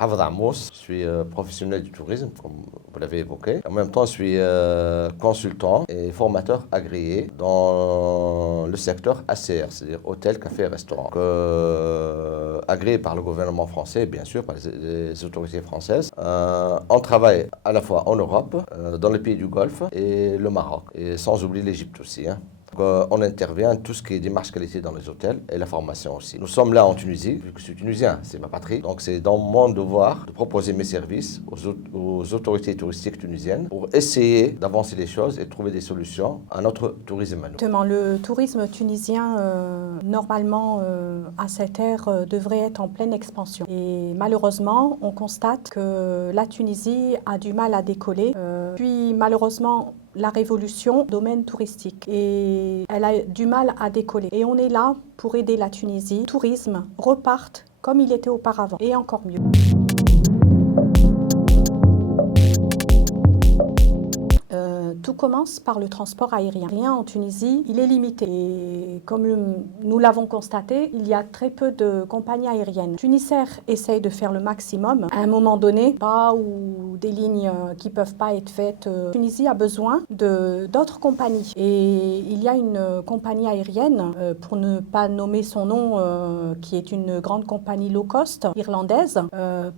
Hafez Amos, je suis professionnel du tourisme, comme vous l'avez évoqué. En même temps, je suis consultant et formateur agréé dans le secteur ACR, c'est-à-dire hôtel, café, restaurant. Agréé par le gouvernement français, bien sûr, par les autorités françaises. On travaille à la fois en Europe, dans les pays du Golfe et le Maroc, et sans oublier l'Égypte aussi. On intervient tout ce qui est démarche qualité dans les hôtels et la formation aussi. Nous sommes là en Tunisie, vu que je suis tunisien, c'est ma patrie. Donc c'est dans mon devoir de proposer mes services aux autorités touristiques tunisiennes pour essayer d'avancer les choses et de trouver des solutions à notre tourisme à nous. Justement, le tourisme tunisien, normalement, à cette ère, devrait être en pleine expansion. Et malheureusement, on constate que la Tunisie a du mal à décoller. Puis malheureusement, la révolution, domaine touristique, et elle a du mal à décoller. Et on est là pour aider la Tunisie. Le tourisme reparte comme il était auparavant, et encore mieux. Tout commence par le transport aérien. Rien en Tunisie, il est limité. Et comme nous l'avons constaté, il y a très peu de compagnies aériennes. Tunisair essaye de faire le maximum. À un moment donné, pas ou des lignes qui ne peuvent pas être faites. Tunisie a besoin d'autres compagnies. Et il y a une compagnie aérienne, pour ne pas nommer son nom, qui est une grande compagnie low cost irlandaise.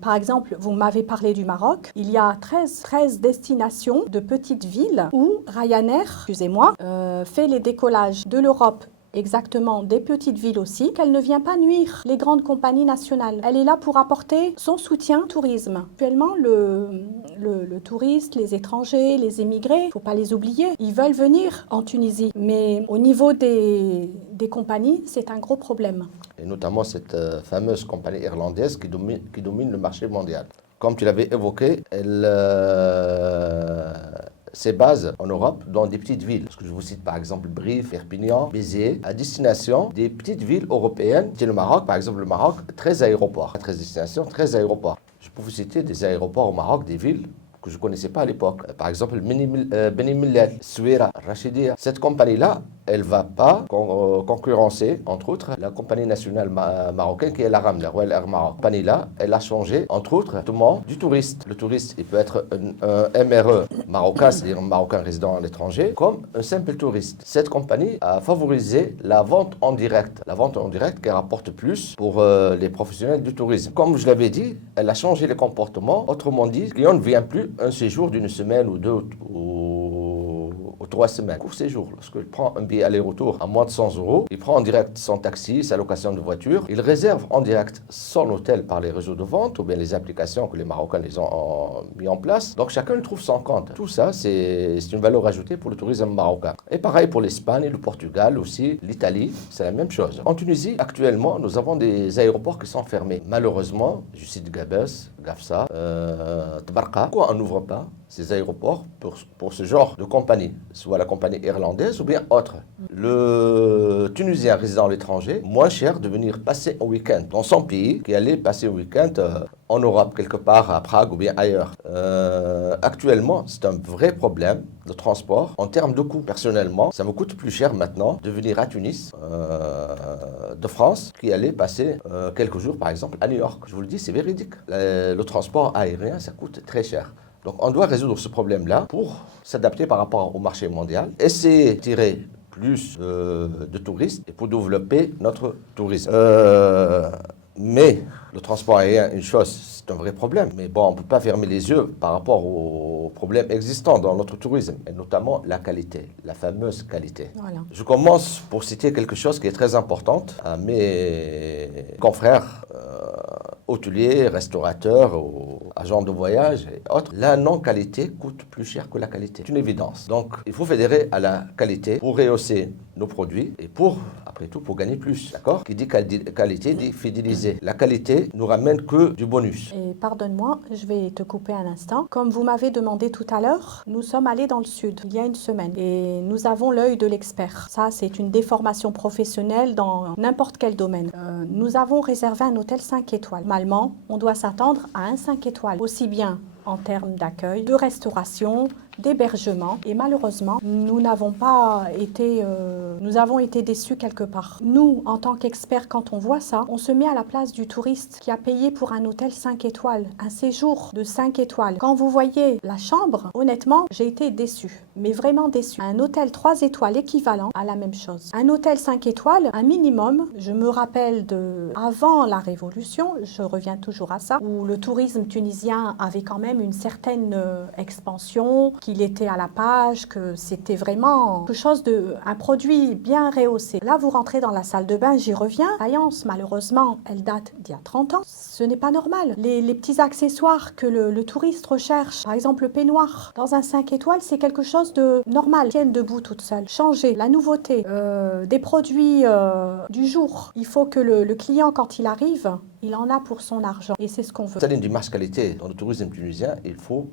Par exemple, vous m'avez parlé du Maroc. Il y a 13 destinations de petites villes où Ryanair, fait les décollages de l'Europe, exactement des petites villes aussi, qu'elle ne vient pas nuire les grandes compagnies nationales. Elle est là pour apporter son soutien au tourisme. Actuellement, le touriste, les étrangers, les émigrés, il ne faut pas les oublier, ils veulent venir en Tunisie. Mais au niveau des compagnies, c'est un gros problème. Et notamment cette fameuse compagnie irlandaise qui domine le marché mondial. Comme tu l'avais évoqué, elle ses bases en Europe dans des petites villes. Parce que je vous cite par exemple Brive, Perpignan, Béziers, à destination des petites villes européennes. C'est le Maroc, par exemple le Maroc, 13 aéroports. 13 destinations, 13 aéroports. Je peux vous citer des aéroports au Maroc, des villes que je ne connaissais pas à l'époque. Par exemple, Beni Mellal, Souira, Rachidia. Cette compagnie-là, elle ne va pas concurrencer, entre autres, la compagnie nationale marocaine qui est l'ARAM, la Royal Air Maroc. Cette compagnie-là, elle a changé, entre autres, du touriste. Le touriste, il peut être un MRE marocain, c'est-à-dire un Marocain résident à l'étranger, comme un simple touriste. Cette compagnie a favorisé la vente en direct. La vente en direct qui rapporte plus pour les professionnels du tourisme. Comme je l'avais dit, elle a changé les comportements. Autrement dit, le client ne vient plus un séjour d'une semaine ou deux ou 3 semaines. Court séjour. Lorsqu'il prend un billet aller-retour à moins de 100 €, il prend en direct son taxi, sa location de voiture, il réserve en direct son hôtel par les réseaux de vente ou bien les applications que les Marocains les ont mis en place. Donc chacun y trouve son compte. Tout ça, c'est une valeur ajoutée pour le tourisme marocain. Et pareil pour l'Espagne, le Portugal aussi, l'Italie, c'est la même chose. En Tunisie, actuellement, nous avons des aéroports qui sont fermés. Malheureusement, je cite Gabès, Gafsa, Tabarka. Pourquoi on n'ouvre pas ces aéroports pour ce genre de compagnie, soit la compagnie irlandaise ou bien autre? Le Tunisien résident à l'étranger, moins cher de venir passer un week-end dans son pays qu'aller passer un week-end en Europe, quelque part à Prague ou bien ailleurs. Actuellement, c'est un vrai problème de transport en termes de coût. Personnellement, ça me coûte plus cher maintenant de venir à Tunis, de France, qu'aller passer quelques jours, par exemple, à New York. Je vous le dis, c'est véridique. Le transport aérien, ça coûte très cher. Donc on doit résoudre ce problème-là pour s'adapter par rapport au marché mondial, essayer de tirer plus de touristes et pour développer notre tourisme. Mais le transport aérien, une chose, c'est un vrai problème. Mais bon, on ne peut pas fermer les yeux par rapport aux problèmes existants dans notre tourisme, et notamment la qualité, la fameuse qualité. Voilà. Je commence pour citer quelque chose qui est très important à mes confrères hôteliers, restaurateurs, agents de voyage et autres. La non-qualité coûte plus cher que la qualité. C'est une évidence. Donc, il faut fédérer à la qualité pour rehausser nos produits et après tout, pour gagner plus. D'accord? Qui dit qualité dit fidéliser. La qualité nous ramène que du bonus. Et pardonne-moi, je vais te couper un instant. Comme vous m'avez demandé tout à l'heure, nous sommes allés dans le sud il y a une semaine et nous avons l'œil de l'expert. Ça, c'est une déformation professionnelle dans n'importe quel domaine. Nous avons réservé un hôtel 5 étoiles. Normalement, on doit s'attendre à un 5 étoiles, aussi bien en termes d'accueil, de restauration, d'hébergement. Et malheureusement, nous avons été déçus quelque part. Nous, en tant qu'experts, quand on voit ça, on se met à la place du touriste qui a payé pour un hôtel 5 étoiles, un séjour de 5 étoiles. Quand vous voyez la chambre, honnêtement, j'ai été déçue, mais vraiment déçue. Un hôtel 3 étoiles équivalent à la même chose. Un hôtel 5 étoiles, un minimum, je me rappelle avant la Révolution, je reviens toujours à ça, où le tourisme tunisien avait quand même une certaine expansion, qu'il était à la page, que c'était vraiment quelque chose un produit bien rehaussé. Là, vous rentrez dans la salle de bain, j'y reviens. Faïence, malheureusement, elle date d'il y a 30 ans. Ce n'est pas normal. Les petits accessoires que le touriste recherche, par exemple le peignoir, dans un 5 étoiles, c'est quelque chose de normal. Tiennent debout toute seule. Changer, la nouveauté, des produits du jour. Il faut que le client, quand il arrive, il en a pour son argent. Et c'est ce qu'on veut. C'est une démarche qualité. Dans le tourisme tunisien, il faut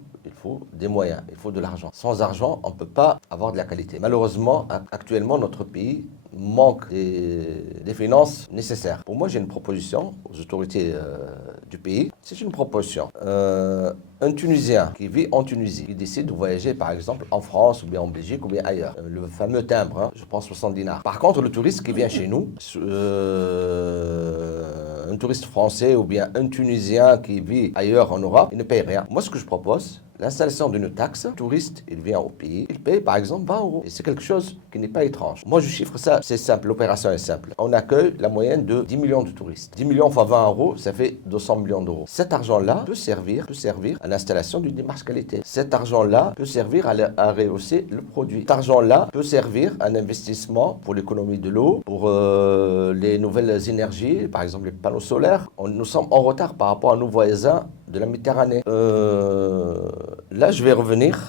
des moyens, il faut de l'argent. Sans argent, on ne peut pas avoir de la qualité. Malheureusement, actuellement, notre pays manque des finances nécessaires. Pour moi, j'ai une proposition aux autorités du pays. C'est une proposition. Un Tunisien qui vit en Tunisie, qui décide de voyager par exemple en France ou bien en Belgique ou bien ailleurs, le fameux timbre, je pense 60 dinars. Par contre, le touriste qui vient chez nous, un touriste français ou bien un Tunisien qui vit ailleurs en Europe, il ne paye rien. Moi, ce que je propose, l'installation d'une taxe, le touriste, il vient au pays, il paye par exemple 20 euros. Et c'est quelque chose qui n'est pas étrange. Moi, je chiffre ça, c'est simple, l'opération est simple. On accueille la moyenne de 10 millions de touristes. 10 millions fois 20 euros, ça fait 200 millions d'euros. Cet argent-là peut servir à l'installation d'une démarche qualité. Cet argent-là peut servir à rehausser le produit. Cet argent-là peut servir à un investissement pour l'économie de l'eau, pour les nouvelles énergies, par exemple les panneaux solaires. Nous sommes en retard par rapport à nos voisins de la Méditerranée. Là, je vais revenir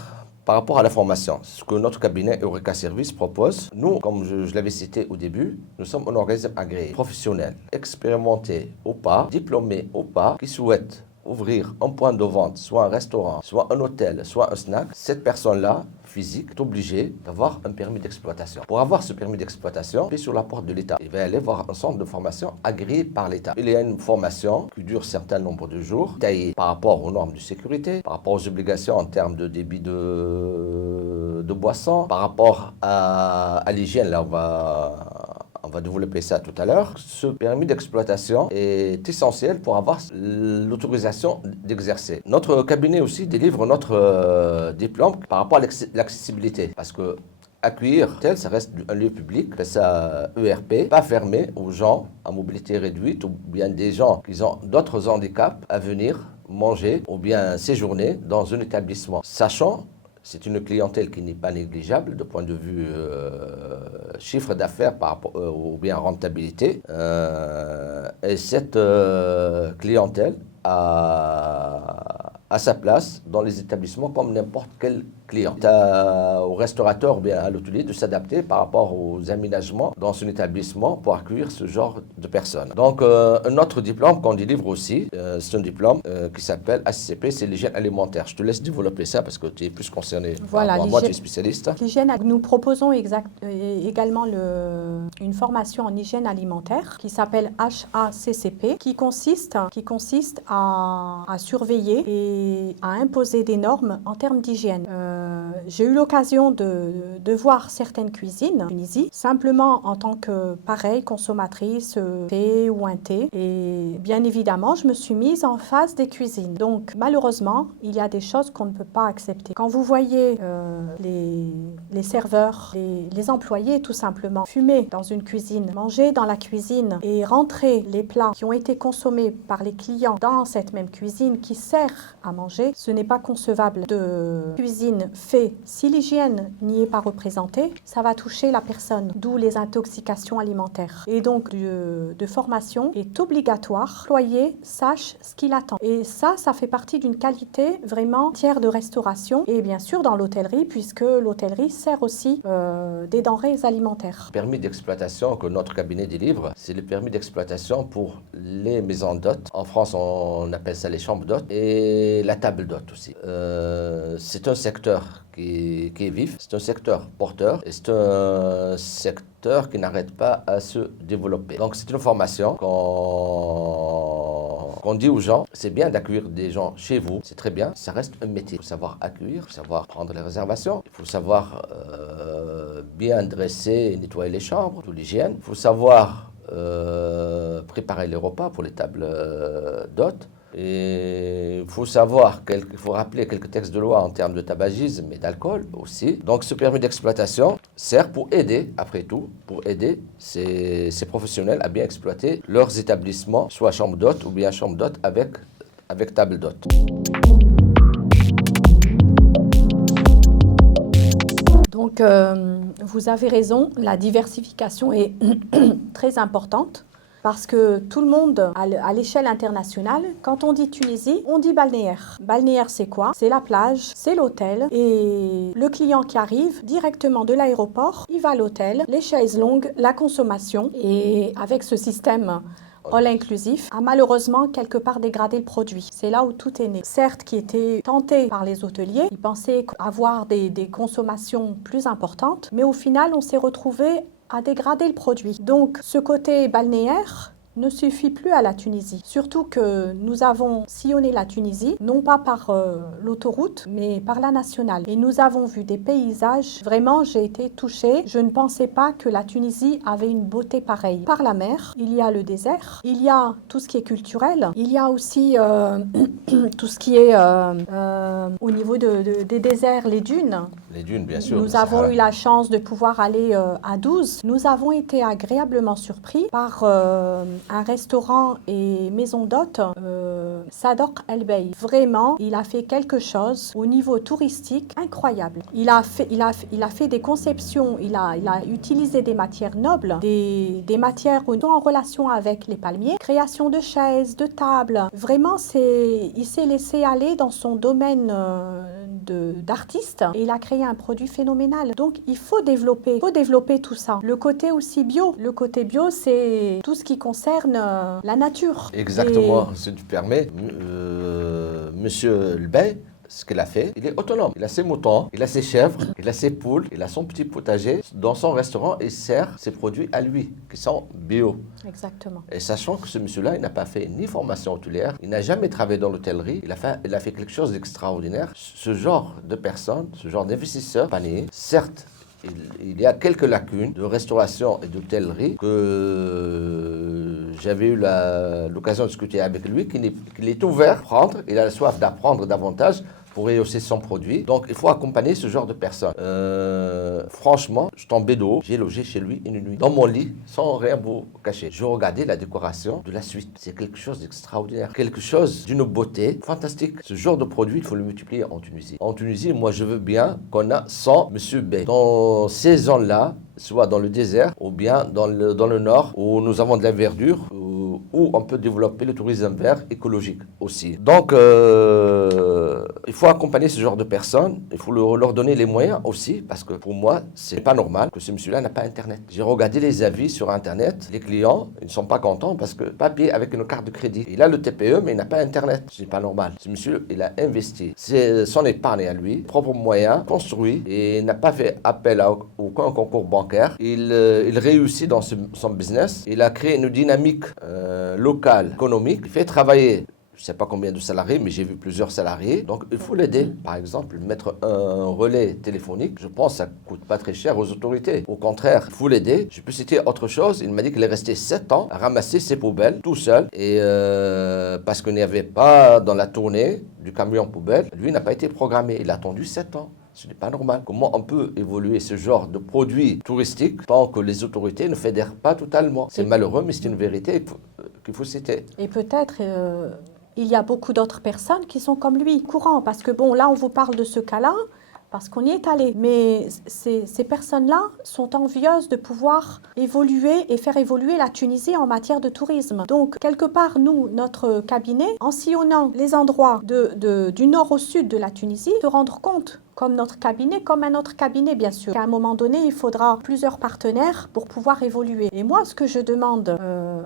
par rapport à la formation. Ce que notre cabinet Eureka Service propose, nous, comme je l'avais cité au début, nous sommes un organisme agréé, professionnel, expérimenté ou pas, diplômé ou pas, qui souhaite ouvrir un point de vente, soit un restaurant, soit un hôtel, soit un snack. Cette personne-là, physique, est obligée d'avoir un permis d'exploitation. Pour avoir ce permis d'exploitation, il est sur la porte de l'État. Il va aller voir un centre de formation agréé par l'État. Il y a une formation qui dure un certain nombre de jours, taillée par rapport aux normes de sécurité, par rapport aux obligations en termes de débit de boissons, par rapport à l'hygiène. Là, on va développer ça tout à l'heure. Ce permis d'exploitation est essentiel pour avoir l'autorisation d'exercer. Notre cabinet aussi délivre notre diplôme par rapport à l'accessibilité. Parce que accueillir tel, ça reste un lieu public, ça ERP, pas fermé aux gens à mobilité réduite ou bien des gens qui ont d'autres handicaps à venir manger ou bien séjourner dans un établissement. Sachant c'est une clientèle qui n'est pas négligeable de point de vue chiffre d'affaires ou bien rentabilité. Et cette clientèle a sa place dans les établissements comme n'importe quel client. C'est au restaurateur ou bien à l'hôtelier de s'adapter par rapport aux aménagements dans son établissement pour accueillir ce genre de personnes. Donc, un autre diplôme qu'on délivre aussi, c'est un diplôme qui s'appelle HCP, c'est l'hygiène alimentaire. Je te laisse développer ça parce que tu es plus concerné. Voilà, moi, tu es spécialiste. L'hygiène, nous proposons également une formation en hygiène alimentaire qui s'appelle HACCP, qui consiste à surveiller et à imposer des normes en termes d'hygiène. J'ai eu l'occasion de voir certaines cuisines en Tunisie, simplement en tant que, pareil, consommatrice, thé ou un thé. Et bien évidemment, je me suis mise en face des cuisines. Donc, malheureusement, il y a des choses qu'on ne peut pas accepter. Quand vous voyez les serveurs, les employés, tout simplement, fumer dans une cuisine, manger dans la cuisine et rentrer les plats qui ont été consommés par les clients dans cette même cuisine qui sert à manger, ce n'est pas concevable. De cuisine fait, si l'hygiène n'y est pas représentée, ça va toucher la personne, d'où les intoxications alimentaires. Et donc, de formation est obligatoire. L'employé sache ce qu'il attend. Et ça fait partie d'une qualité vraiment tiers de restauration et bien sûr dans l'hôtellerie, puisque l'hôtellerie sert aussi des denrées alimentaires. Le permis d'exploitation que notre cabinet délivre, c'est le permis d'exploitation pour les maisons d'hôtes. En France, on appelle ça les chambres d'hôtes et la table d'hôtes aussi. C'est un secteur qui est vif, c'est un secteur porteur et c'est un secteur qui n'arrête pas à se développer. Donc c'est une formation qu'on qu'on dit aux gens, c'est bien d'accueillir des gens chez vous, c'est très bien, ça reste un métier. Il faut savoir accueillir, il faut savoir prendre les réservations, il faut savoir bien dresser et nettoyer les chambres, toute l'hygiène. Il faut savoir préparer les repas pour les tables d'hôtes. Et il faut savoir, il faut rappeler quelques textes de loi en termes de tabagisme et d'alcool aussi. Donc ce permis d'exploitation sert pour aider, après tout, pour aider ces professionnels à bien exploiter leurs établissements, soit chambre d'hôte ou bien chambre d'hôte avec table d'hôte. Donc, vous avez raison, la diversification est très importante parce que tout le monde, à l'échelle internationale, quand on dit Tunisie, on dit balnéaire. Balnéaire, c'est quoi? C'est la plage, c'est l'hôtel et le client qui arrive directement de l'aéroport, il va à l'hôtel, les chaises longues, la consommation et avec ce système all inclusif a malheureusement quelque part dégradé le produit. C'est là où tout est né. Certes, qui était tenté par les hôteliers, ils pensaient avoir des consommations plus importantes, mais au final, on s'est retrouvé à dégrader le produit. Donc, ce côté balnéaire ne suffit plus à la Tunisie. Surtout que nous avons sillonné la Tunisie, non pas par l'autoroute, mais par la nationale. Et nous avons vu des paysages, vraiment j'ai été touchée. Je ne pensais pas que la Tunisie avait une beauté pareille. Par la mer, il y a le désert, il y a tout ce qui est culturel, il y a aussi tout ce qui est au niveau des déserts, les dunes. Les dunes, bien sûr. Nous avons eu la chance de pouvoir aller à 12. Nous avons été agréablement surpris par un restaurant et maison d'hôtes, Sadok El Bey. Vraiment, il a fait quelque chose au niveau touristique incroyable. Il a fait des conceptions, il a utilisé des matières nobles, des matières qui sont en relation avec les palmiers, création de chaises, de tables. Vraiment, il s'est laissé aller dans son domaine d'artiste et il a créé un produit phénoménal. Donc, il faut développer tout ça. Le côté aussi bio. Le côté bio, c'est tout ce qui concerne la nature. Exactement, si tu permets. Monsieur El Bey, ce qu'il a fait, il est autonome. Il a ses moutons, il a ses chèvres, il a ses poules, il a son petit potager. Dans son restaurant, il sert ses produits à lui, qui sont bio. Exactement. Et sachant que ce monsieur-là, il n'a pas fait ni formation hôtelière, il n'a jamais travaillé dans l'hôtellerie, il a fait quelque chose d'extraordinaire. Ce genre de personnes, ce genre d'investisseurs paniers, certes, il y a quelques lacunes de restauration et d'hôtellerie que j'avais eu l'occasion de discuter avec lui, qu'il est ouvert à apprendre, il a la soif d'apprendre davantage pour rehausser son produit. Donc, il faut accompagner ce genre de personnes. Franchement, je tombais de haut, j'ai logé chez lui une nuit, dans mon lit, sans rien vous cacher. Je regardais la décoration de la suite. C'est quelque chose d'extraordinaire, quelque chose d'une beauté fantastique. Ce genre de produit, il faut le multiplier en Tunisie. En Tunisie, moi, je veux bien qu'on a 100 Monsieur Bey. Dans ces zones-là, soit dans le désert ou bien dans le nord, où nous avons de la verdure, où on peut développer le tourisme vert écologique aussi. Donc, il faut accompagner ce genre de personnes, il faut leur donner les moyens aussi, parce que pour moi, c'est pas normal que ce monsieur-là n'a pas Internet. J'ai regardé les avis sur Internet, les clients, ils ne sont pas contents parce que papier avec une carte de crédit. Il a le TPE, mais il n'a pas Internet. C'est pas normal. Ce monsieur, il a investi. C'est son épargne à lui, propres moyens, construit, et n'a pas fait appel à aucun concours bancaire. Il réussit dans son business. Il a créé une dynamique locale, économique. Il fait travailler, je ne sais pas combien de salariés, mais j'ai vu plusieurs salariés. Donc, il faut l'aider. Par exemple, mettre un relais téléphonique, je pense que ça ne coûte pas très cher aux autorités. Au contraire, il faut l'aider. Je peux citer autre chose. Il m'a dit qu'il est resté 7 ans à ramasser ses poubelles tout seul. Et parce qu'il n'y avait pas dans la tournée du camion poubelle, lui n'a pas été programmé. Il a attendu 7 ans. Ce n'est pas normal. Comment on peut évoluer ce genre de produits touristiques tant que les autorités ne fédèrent pas totalement? C'est malheureux, mais c'est une vérité qu'il faut citer. Et peut-être, il y a beaucoup d'autres personnes qui sont comme lui, courant. Parce que bon, là, on vous parle de ce cas-là, parce qu'on y est allé. Mais ces personnes-là sont envieuses de pouvoir évoluer et faire évoluer la Tunisie en matière de tourisme. Donc, quelque part, nous, notre cabinet, en sillonnant les endroits du nord au sud de la Tunisie, se rendre compte, comme notre cabinet, comme un autre cabinet, bien sûr, qu'à un moment donné, il faudra plusieurs partenaires pour pouvoir évoluer. Et moi, ce que je demande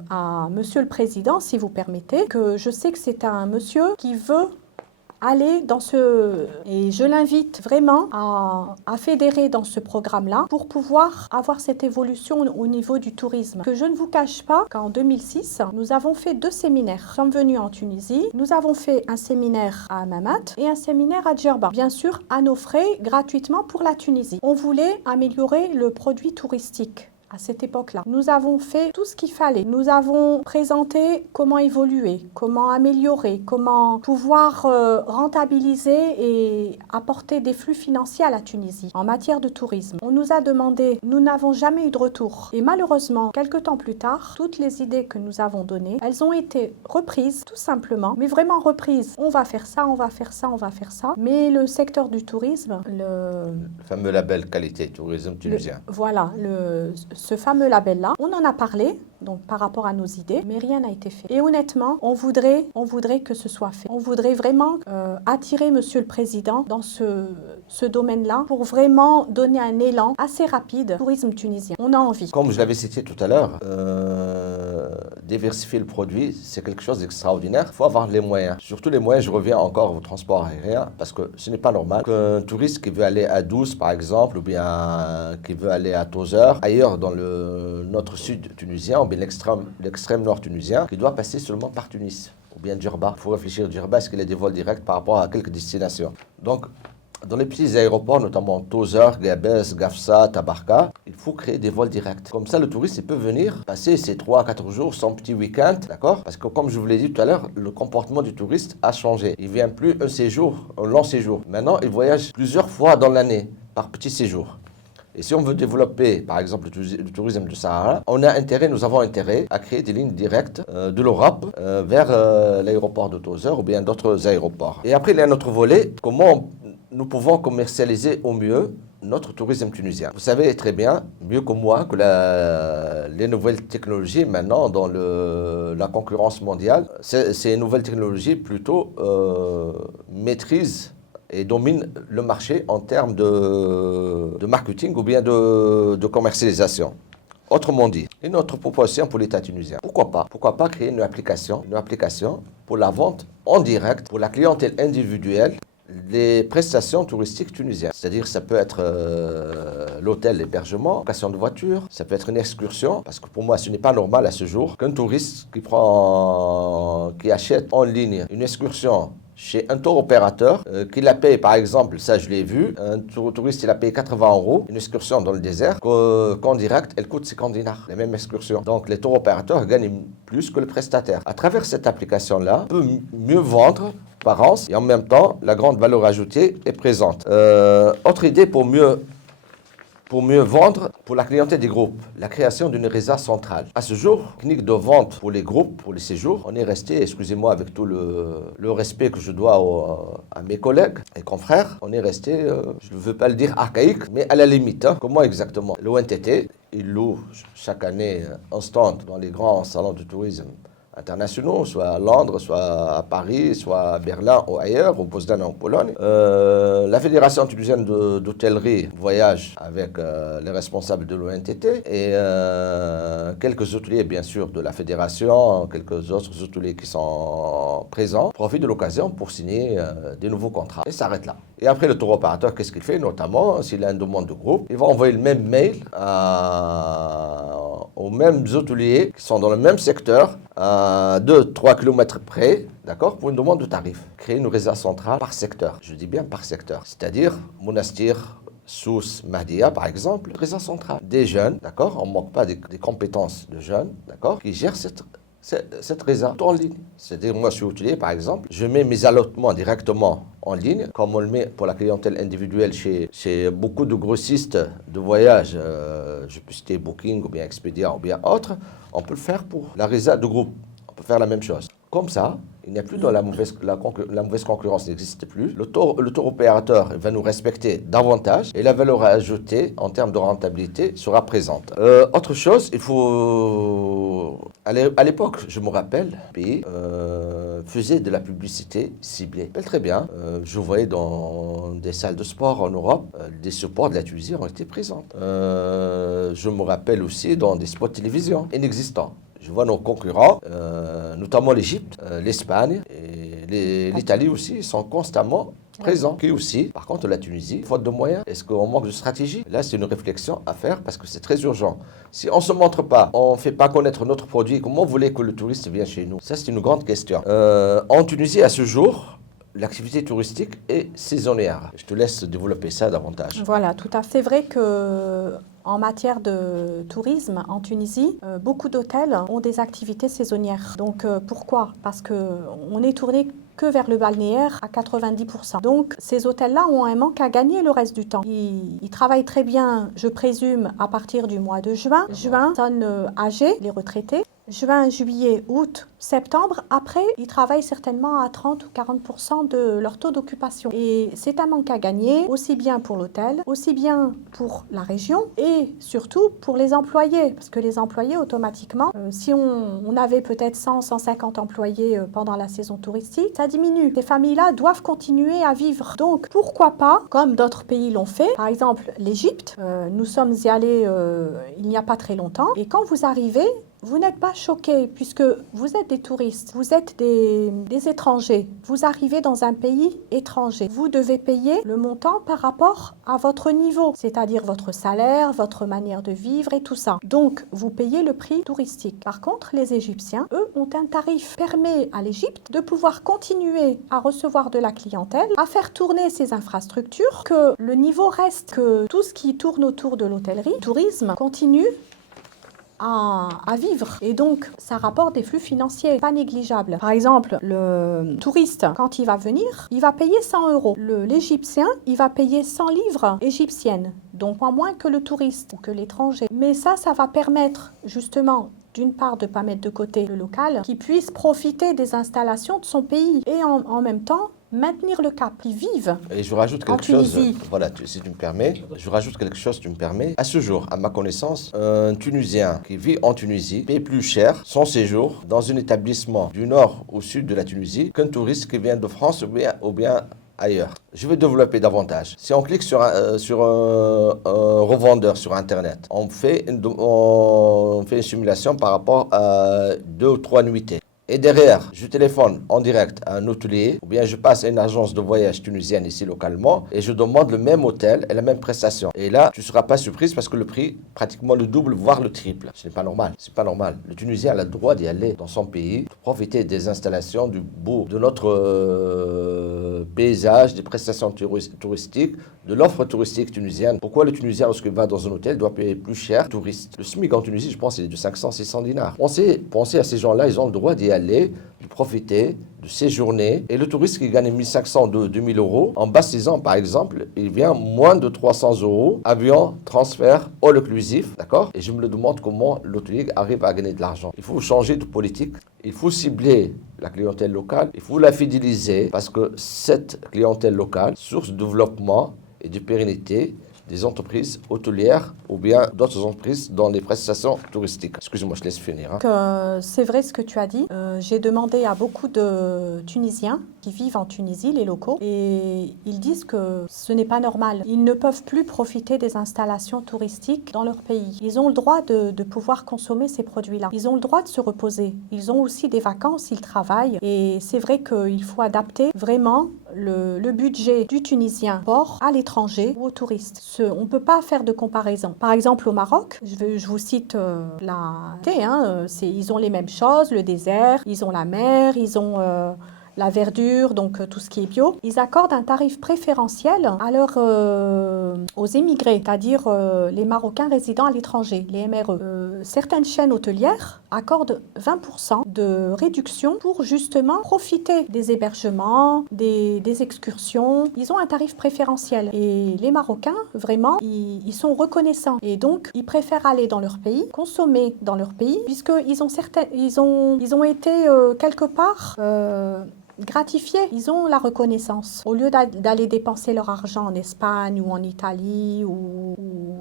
à Monsieur le Président, si vous permettez, que je sais que c'est un monsieur qui veut aller dans ce... Et je l'invite vraiment à fédérer dans ce programme-là pour pouvoir avoir cette évolution au niveau du tourisme. Que je ne vous cache pas qu'en 2006, nous avons fait 2 séminaires. Nous sommes venus en Tunisie, nous avons fait un séminaire à Hammamet et un séminaire à Djerba. Bien sûr, à nos frais, gratuitement pour la Tunisie. On voulait améliorer le produit touristique. À cette époque-là, nous avons fait tout ce qu'il fallait. Nous avons présenté comment évoluer, comment améliorer, comment pouvoir rentabiliser et apporter des flux financiers à la Tunisie en matière de tourisme. On nous a demandé, nous n'avons jamais eu de retour. Et malheureusement, quelques temps plus tard, toutes les idées que nous avons données, elles ont été reprises tout simplement, mais vraiment reprises. On va faire ça, on va faire ça, on va faire ça. Mais le secteur du tourisme, Le fameux label qualité tourisme tunisien. ce fameux label-là, on en a parlé, donc par rapport à nos idées, mais rien n'a été fait. Et honnêtement, on voudrait que ce soit fait. On voudrait vraiment attirer Monsieur le Président dans ce domaine-là pour vraiment donner un élan assez rapide au tourisme tunisien. On a envie. Comme je l'avais cité tout à l'heure, diversifier le produit, c'est quelque chose d'extraordinaire. Il faut avoir les moyens. Surtout les moyens, je reviens encore au transport aérien, parce que ce n'est pas normal qu'un touriste qui veut aller à Douce, par exemple, ou bien qui veut aller à Tozeur, ailleurs dans notre sud tunisien, ou bien l'extrême nord tunisien, qui doit passer seulement par Tunis, ou bien Djerba. Il faut réfléchir Djerba, est-ce qu'il y a des vols directs par rapport à quelques destinations. Donc, dans les petits aéroports, notamment Tozeur, Gabès, Gafsa, Tabarka, il faut créer des vols directs. Comme ça, le touriste il peut venir passer ses 3-4 jours, son petit week-end, d'accord? Parce que comme je vous l'ai dit tout à l'heure, le comportement du touriste a changé. Il ne vient plus un long séjour. Maintenant, il voyage plusieurs fois dans l'année, par petits séjours. Et si on veut développer, par exemple, le tourisme du Sahara, nous avons intérêt à créer des lignes directes de l'Europe vers l'aéroport de Tozeur ou bien d'autres aéroports. Et après, il y a un autre volet, comment nous pouvons commercialiser au mieux notre tourisme tunisien. Vous savez très bien, mieux que moi, que les nouvelles technologies maintenant dans la concurrence mondiale, ces nouvelles technologies plutôt maîtrisent et domine le marché en termes de marketing ou bien de commercialisation. Autrement dit, une autre proposition pour l'État tunisien. Pourquoi pas créer une application pour la vente en direct pour la clientèle individuelle des prestations touristiques tunisiennes. C'est-à-dire ça peut être l'hôtel, l'hébergement, location de voiture, ça peut être une excursion, parce que pour moi ce n'est pas normal à ce jour qu'un touriste qui achète en ligne une excursion chez un tour opérateur, qui la paye par exemple, ça je l'ai vu, un touriste il a payé 80 €, une excursion dans le désert, qu'en direct elle coûte 50 dinars, la même excursion. Donc les tours opérateurs gagnent plus que le prestataire. À travers cette application-là, on peut mieux vendre par an et en même temps la grande valeur ajoutée est présente. Autre idée pour mieux vendre pour la clientèle des groupes, la création d'une résa centrale. À ce jour, technique de vente pour les groupes, pour les séjours, on est resté, excusez-moi avec tout le respect que je dois à mes collègues et confrères, on est resté, je ne veux pas le dire archaïque, mais à la limite. Hein. Comment exactement? L'ONTT, il loue chaque année un stand dans les grands salons de tourisme internationaux, soit à Londres, soit à Paris, soit à Berlin ou ailleurs, au Poznan en Pologne. La Fédération tunisienne d'hôtellerie voyage avec les responsables de l'ONTT et quelques hôteliers, bien sûr, de la Fédération, quelques autres hôteliers qui sont présents, profitent de l'occasion pour signer des nouveaux contrats. Et s'arrête là. Et après, le tour opérateur, qu'est-ce qu'il fait? Notamment, s'il a une demande de groupe, il va envoyer le même mail aux mêmes hôteliers qui sont dans le même secteur, à 2-3 km près, d'accord, pour une demande de tarif. Créer une résa centrale par secteur. Je dis bien par secteur. C'est-à-dire Monastir, Sousse, Mahdia, par exemple, résa centrale. Des jeunes, d'accord, on ne manque pas des compétences de jeunes, d'accord, qui gèrent cette résa en ligne. C'est-à-dire, moi, je suis hôtelier, par exemple, je mets mes allotements directement en ligne, comme on le met pour la clientèle individuelle chez beaucoup de grossistes de voyage, je peux citer Booking ou bien Expedia ou bien autre, on peut le faire pour la résa de groupe. On peut faire la même chose. Comme ça, il n'y a plus dans la mauvaise concurrence n'existe plus. Le tour opérateur va nous respecter davantage et la valeur ajoutée en termes de rentabilité sera présente. Autre chose, il faut... À l'époque, je me rappelle, le pays faisait de la publicité ciblée. Très bien, je voyais dans des salles de sport en Europe, des supports de la Tunisie ont été présents. Je me rappelle aussi dans des spots de télévision inexistants. Je vois nos concurrents, notamment l'Égypte, l'Espagne et L'Italie aussi, ils sont constamment présents. Qui aussi, par contre, la Tunisie, faute de moyens, est-ce qu'on manque de stratégie? Là, c'est une réflexion à faire parce que c'est très urgent. Si on ne se montre pas, on ne fait pas connaître notre produit, comment vous voulez que le touriste vienne chez nous? Ça, c'est une grande question. En Tunisie, à ce jour, l'activité touristique est saisonnière. Je te laisse développer ça davantage. Voilà, tout à fait. C'est vrai que en matière de tourisme en Tunisie, beaucoup d'hôtels ont des activités saisonnières. Donc pourquoi? Parce qu'on est tourné que vers le balnéaire à 90%. Donc ces hôtels-là ont un manque à gagner le reste du temps. Ils travaillent très bien, je présume, à partir du mois de juin. Juin, personnes âgées, les retraités. Juin, juillet, août, septembre. Après, ils travaillent certainement à 30 ou 40% de leur taux d'occupation. Et c'est un manque à gagner, aussi bien pour l'hôtel, aussi bien pour la région et surtout pour les employés. Parce que les employés, automatiquement, si on avait peut-être 100, 150 employés pendant la saison touristique, ça diminue. Ces familles-là doivent continuer à vivre. Donc, pourquoi pas, comme d'autres pays l'ont fait, par exemple l'Égypte, nous sommes y allés il n'y a pas très longtemps. Et quand vous arrivez, vous n'êtes pas choqués puisque vous êtes des touristes, vous êtes des étrangers. Vous arrivez dans un pays étranger. Vous devez payer le montant par rapport à votre niveau, c'est-à-dire votre salaire, votre manière de vivre et tout ça. Donc, vous payez le prix touristique. Par contre, les Égyptiens, eux, ont un tarif qui permet à l'Égypte de pouvoir continuer à recevoir de la clientèle, à faire tourner ses infrastructures, que le niveau reste, que tout ce qui tourne autour de l'hôtellerie, tourisme, continue à vivre. Et donc, ça rapporte des flux financiers pas négligeables. Par exemple, le touriste, quand il va venir, il va payer 100 euros. L'Égyptien, il va payer 100 livres égyptiennes, donc pas moins que le touriste ou que l'étranger. Mais ça va permettre justement d'une part de ne pas mettre de côté le local, qui puisse profiter des installations de son pays et en même temps maintenir le cap, ils vivent. Et je rajoute quelque chose, voilà, si tu me permets, tu me permets. À ce jour, à ma connaissance, un Tunisien qui vit en Tunisie paie plus cher son séjour dans un établissement du nord au sud de la Tunisie qu'un touriste qui vient de France ou bien ailleurs. Je vais développer davantage. Si on clique sur un revendeur sur Internet, on fait une simulation par rapport à 2 ou 3 nuitées. Et derrière, je téléphone en direct à un hôtelier, ou bien je passe à une agence de voyage tunisienne ici localement, et je demande le même hôtel et la même prestation. Et là, tu ne seras pas surprise parce que le prix, pratiquement le double, voire le triple. Ce n'est pas normal. C'est pas normal. Le Tunisien a le droit d'y aller dans son pays, de profiter des installations, du beau, de notre paysage, des prestations touristiques, de l'offre touristique tunisienne. Pourquoi le Tunisien, lorsqu'il va dans un hôtel, doit payer plus cher touriste? Le SMIC en Tunisie, je pense, il est de 500-600 dinars. Pensez à ces gens-là, ils ont le droit d'y aller, de profiter, de séjourner. Et le touriste qui gagne 1500 ou 2000 euros, en basse saison par exemple, il vient moins de 300 euros, avion, transfert, all inclusif, d'accord? Et je me demande comment l'hôtelier arrive à gagner de l'argent. Il faut changer de politique, il faut cibler la clientèle locale, il faut la fidéliser parce que cette clientèle locale, source de développement et de pérennité des entreprises hôtelières ou bien d'autres entreprises dans les prestations touristiques. Excusez-moi, je laisse finir. C'est vrai ce que tu as dit. J'ai demandé à beaucoup de Tunisiens qui vivent en Tunisie, les locaux, et ils disent que ce n'est pas normal. Ils ne peuvent plus profiter des installations touristiques dans leur pays. Ils ont le droit de pouvoir consommer ces produits-là. Ils ont le droit de se reposer. Ils ont aussi des vacances, ils travaillent. Et c'est vrai qu'il faut adapter vraiment le budget du Tunisien à l'étranger ou aux touristes. On ne peut pas faire de comparaison. Par exemple, au Maroc, je vous cite ils ont les mêmes choses, le désert, ils ont la mer, ils ont la verdure, donc tout ce qui est bio. Ils accordent un tarif préférentiel aux émigrés, c'est-à-dire les Marocains résidant à l'étranger, les MRE. Certaines chaînes hôtelières accordent 20% de réduction pour justement profiter des hébergements, des excursions. Ils ont un tarif préférentiel. Et les Marocains, vraiment, ils sont reconnaissants. Et donc, ils préfèrent aller dans leur pays, consommer dans leur pays, puisqu'ils ont été quelque part gratifiés. Ils ont la reconnaissance. Au lieu d'aller dépenser leur argent en Espagne ou en Italie ou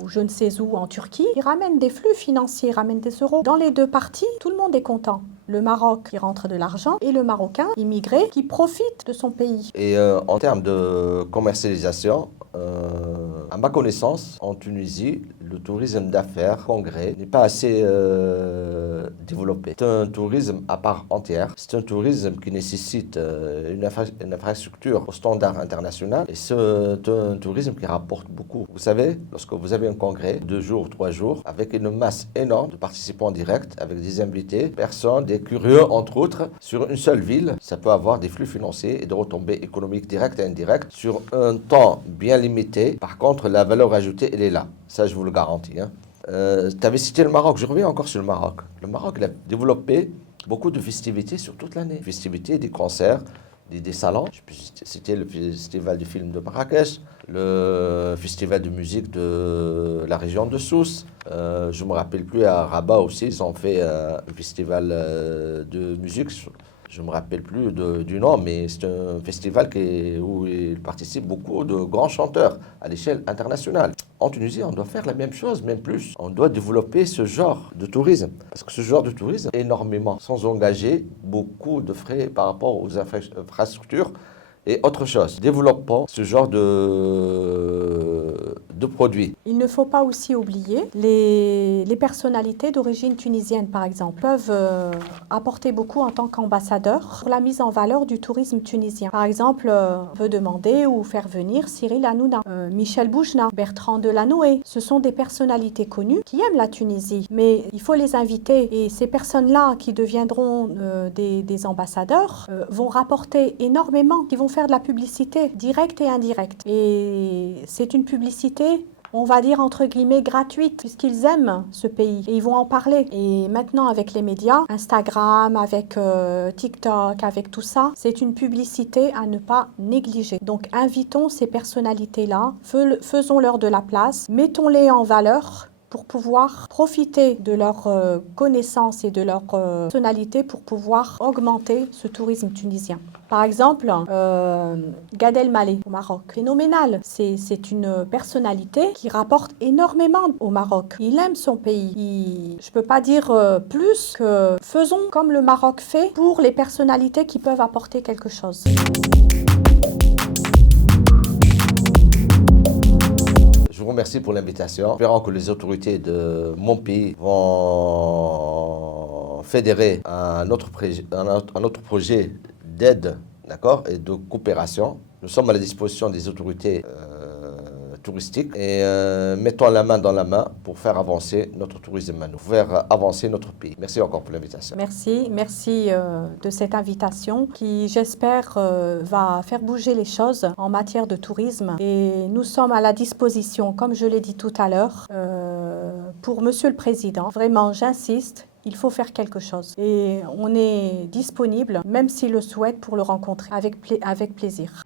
je ne sais où, en Turquie, ils ramènent des flux financiers, ils ramènent des euros. Dans les deux parties, tout le monde est content. Le Maroc qui rentre de l'argent et le Marocain immigré qui profite de son pays. Et en termes de commercialisation, à ma connaissance, en Tunisie, le tourisme d'affaires, congrès, n'est pas assez développé. C'est un tourisme à part entière. C'est un tourisme qui nécessite une infrastructure au standard international. Et c'est un tourisme qui rapporte beaucoup. Vous savez, lorsque vous avez un congrès, 2 jours, 3 jours, avec une masse énorme de participants directs, avec des invités, personnes, des curieux, entre autres, sur une seule ville, ça peut avoir des flux financiers et des retombées économiques directes et indirectes sur un temps bien limité. Par contre, la valeur ajoutée, elle est là. Ça, je vous le garantis. Tu avais cité le Maroc. Je reviens encore sur le Maroc. Le Maroc, il a développé beaucoup de festivités sur toute l'année. Festivités, des concerts, des salons. Je peux citer le festival du film de Marrakech, le festival de musique de la région de Sousse. Je ne me rappelle plus, à Rabat aussi, ils ont fait un festival de musique. Je ne me rappelle plus du nom, mais c'est un festival où il participe beaucoup de grands chanteurs à l'échelle internationale. En Tunisie, on doit faire la même chose, même plus. On doit développer ce genre de tourisme. Parce que ce genre de tourisme, énormément, sans engager beaucoup de frais par rapport aux infrastructures et autre chose. Développons ce genre de produits. Il ne faut pas aussi oublier les personnalités d'origine tunisienne, par exemple, peuvent apporter beaucoup en tant qu'ambassadeurs pour la mise en valeur du tourisme tunisien. Par exemple, on peut demander ou faire venir Cyril Hanouna, Michel Boujna, Bertrand Delanoë. Ce sont des personnalités connues qui aiment la Tunisie, mais il faut les inviter. Et ces personnes-là qui deviendront des ambassadeurs vont rapporter énormément, qui vont faire de la publicité directe et indirecte. Et c'est une publicité, on va dire entre guillemets gratuite, puisqu'ils aiment ce pays et ils vont en parler. Et maintenant avec les médias, Instagram, avec TikTok, avec tout ça, c'est une publicité à ne pas négliger. Donc invitons ces personnalités-là, faisons-leur de la place, mettons-les en valeur pour pouvoir profiter de leurs connaissances et de leur personnalité pour pouvoir augmenter ce tourisme tunisien. Par exemple, Gad Elmaleh au Maroc, phénoménal. C'est une personnalité qui rapporte énormément au Maroc. Il aime son pays. Je ne peux pas dire plus que faisons comme le Maroc fait pour les personnalités qui peuvent apporter quelque chose. Je vous remercie pour l'invitation. Espérons que les autorités de mon pays vont fédérer un autre projet d'aide, d'accord, et de coopération. Nous sommes à la disposition des autorités touristiques et mettons la main dans la main pour faire avancer notre tourisme à nous, faire avancer notre pays. Merci encore pour l'invitation. Merci de cette invitation qui, j'espère, va faire bouger les choses en matière de tourisme. Et nous sommes à la disposition, comme je l'ai dit tout à l'heure, pour Monsieur le Président. Vraiment, j'insiste. Il faut faire quelque chose. Et on est disponible, même s'il le souhaite, pour le rencontrer avec plaisir.